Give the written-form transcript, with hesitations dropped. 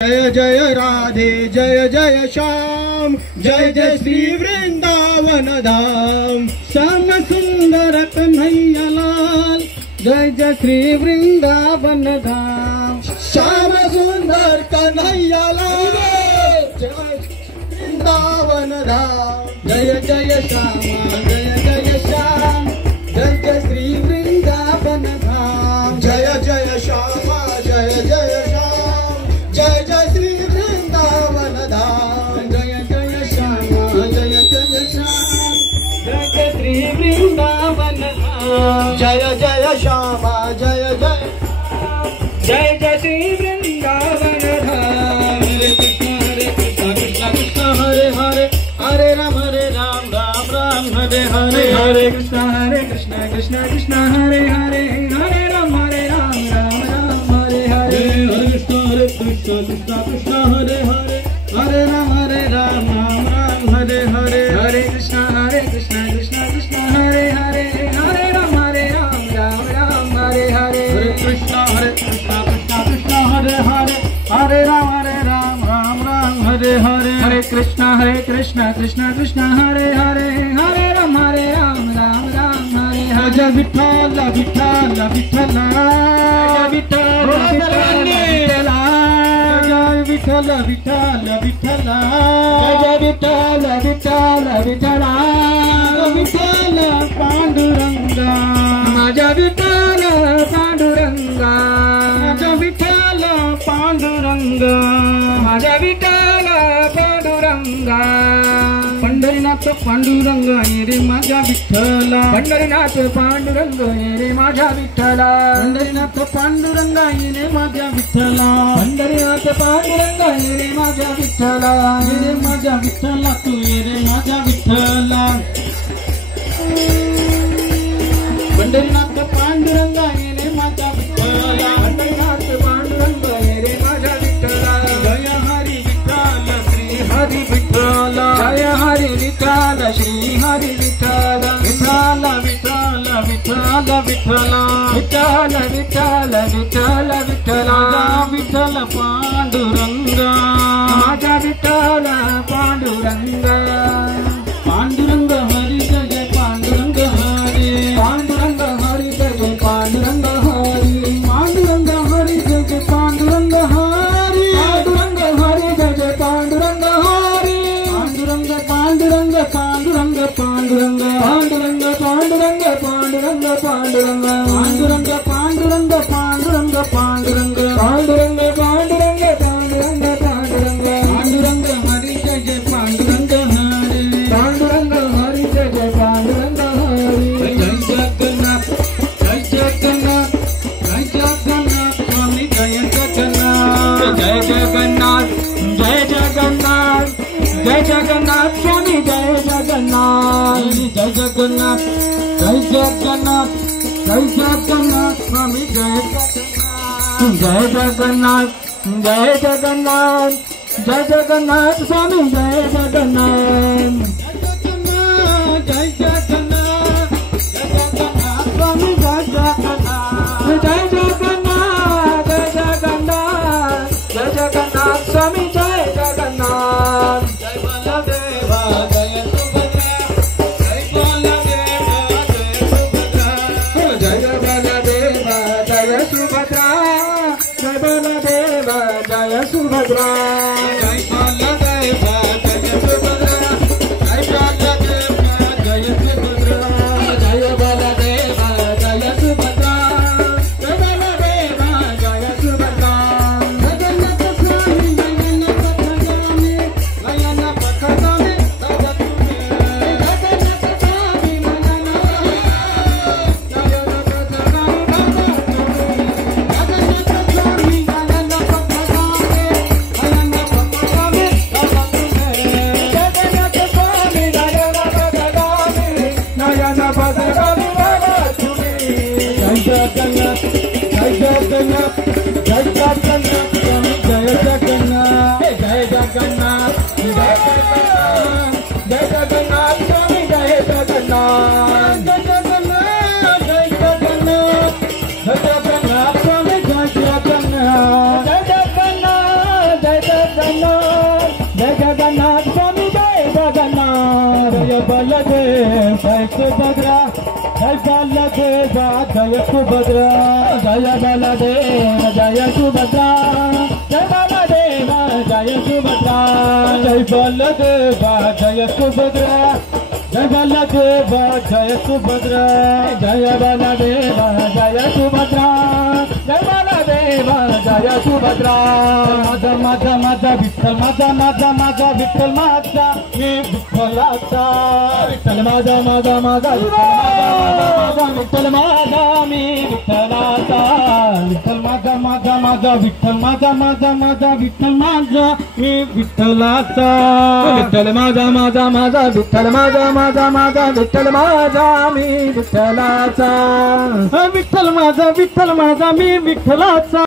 जय जय राधे जय जय श्याम, जय जय श्री वृंदावन धाम। श्याम सुंदर कन्हैया लाल, जय जय श्री वृंदावन धाम। श्याम सुंदर कन्हैया लाल, जय वृंदावन धाम। जय जय श्याम जय जय श्याम, जय जय श्री वृंदावन धाम। जय जय श्याम जय जय श्याम, जय जय श्री वृंदावन धाम। जय जय श्याम जय जय श्याम, जय जय श्री वृंदावन धाम। जय जय श्याम जय जय, जय जय श्री वृंदावन धाम। हरे कृष्ण कृष्ण कृष्ण हरे हरे, हरे राम राम राम हरे हरे। हरे कृष्ण कृष्ण कृष्ण हरे हरे, हरे राम राम राम हरे हरे। हरे कृष्ण कृष्ण कृष्ण हरे हरे, हरे राम राम राम हरे हरे। हरे कृष्ण कृष्ण कृष्ण हरे हरे, हरे राम राम राम हरे हरे। हरे कृष्ण कृष्ण कृष्ण हरे हरे, हरे राम राम हरे हरे। हरे कृष्ण कृष्ण कृष्ण हरे हरे, हरे राम राम हरे हरे। जय विठ्ठल विठ्ठल विठ्ठल, जय विठ्ठल विठ्ठल विठ्ठल विठ्ठल, जय विठ्ठल विठ्ठल विठ्ठल। विठ्ठल पांडुरंगा, माझा विठ्ठल पांडुरंगा, माझा विठ्ठल पांडुरंगा, माझा विठ्ठल पांडुरंगा। पंढरीनाथ पांडुरंगा ये रे माझ्या विठ्ठला, पंढरीनाथ पांडुरंगा ये रे माझ्या विठ्ठला, पंढरीनाथ पांडुरंगा ये रे माझ्या विठ्ठला, पंढरीनाथ पांडुरंगा ये रे माझ्या विठ्ठला, ये रे माझ्या विठ्ठला, तू ये रे माझ्या विठ्ठला। पंढरीनाथ पांडुरंगा ये रे माझ्या विठ्ठला, पंढरीनाथ पांडुरंगा ये रे माझ्या विठ्ठला। जय हरी विठ्ठल श्री हरी विठ्ठल, जय हरी विठ्ठल श्री हरी विठ्ठल। विठ्ठल विठ्ठल विठ्ठल विठ्ठल, विठ्ठल विठ्ठल विठ्ठल विठ्ठल, विठ्ठल पांडुरंगा, माझा विठ्ठल पांडुरंगा। पांडुरंग हरी जय पांडुरंग हरी, पांडुरंग हरी जय पांडुरंग हरी, पांडुरंग हरी जय पांडुरंग हरी, पांडुरंग हरी जय पांडुरंग हरी। पांडुरंग पांडुरंग पांडुरंग पांडुरंग, पांडुरंग पांडुरंग पांडुरंग पांडुरंग, पांडुरंग पांडुरंग पांडुरंग पांडुरंग, पांडुरंग पांडुरंग पांडुरंग पांडुरंग। पांडुरंग हरी जय पांडुरंग हरी, पांडुरंग हरी जय पांडुरंग हरी। जय जगन्नाथ जय जगन्नाथ जय जगन्नाथ स्वामी जय जगन्नाथ, जय जगन्नाथ जय जगन्नाथ, जय जगन्नाथ स्वामी जय जगन्नाथ, जय जगन्नाथ जय जगन्नाथ, जय जगन्नाथ स्वामी जय जगन्नाथ, जय जगन्नाथ जय जगन्नाथ, जय जगन्नाथ स्वामी जय जगन्नाथ। जय जगन्नाथ जय जगन्नाथ स्वामी जय जगन्नाथ, जय जगन्नाथ जय जगन्नाथ, जय जगन्नाथ स्वामी जय जगन्नाथ। जय बलदेवा जय सुभद्रा, जय बलदेवा जय सुभद्रा, जय बलदेवा जय सुभद्रा, जय बलदेवा जय सुभद्रा, जय बलदेवा जय सुभद्रा, जय बलदेवा जय सुभद्रा, जय बलदेवा जय सुभद्रा, जय बलदेवा जय सुभद्रा। जगन्नाथ स्वामी जगन्नाथ भगामी, नयन पथगामी दादा तुम्हें, जगन्नाथ स्वामी नयन पथगामी दादा तुम्हें, जगन्नाथ स्वामी नयन पथगामी, नयन पथगामी जगन्नाथ जय जगन्नाथ स्वामी जय जगन्नाथ जय बलदेव जय सुभद्रा जय बलदेव जय सुभद्रा जय बलदेव जय सुभद्रा जय बलदेव जय सुभद्रा जय बलदेव जय सुभद्रा जय बलदेव जय सुभद्रा जय बलदेव जय सुभद्रा जय बलदेव जय सुभद्रा माझा माझा माझा विठ्ठल माझा माझा माझा विठ्ठल माझा मी विठ्ठलाचा विठ्ठल माझा माझा माझा विठ्ठल माझा मी विठ्ठलाचा विठ्ठल माझा माझा माझा विठ्ठल माझा माझा माझा विठ्ठल माझा मी विठ्ठलाचा विठ्ठल माझा माझा माझा विठ्ठल माझा माझा माझा विठ्ठल माझा मी विठ्ठलाचा विठ्ठल माझा मी विठ्ठलाचा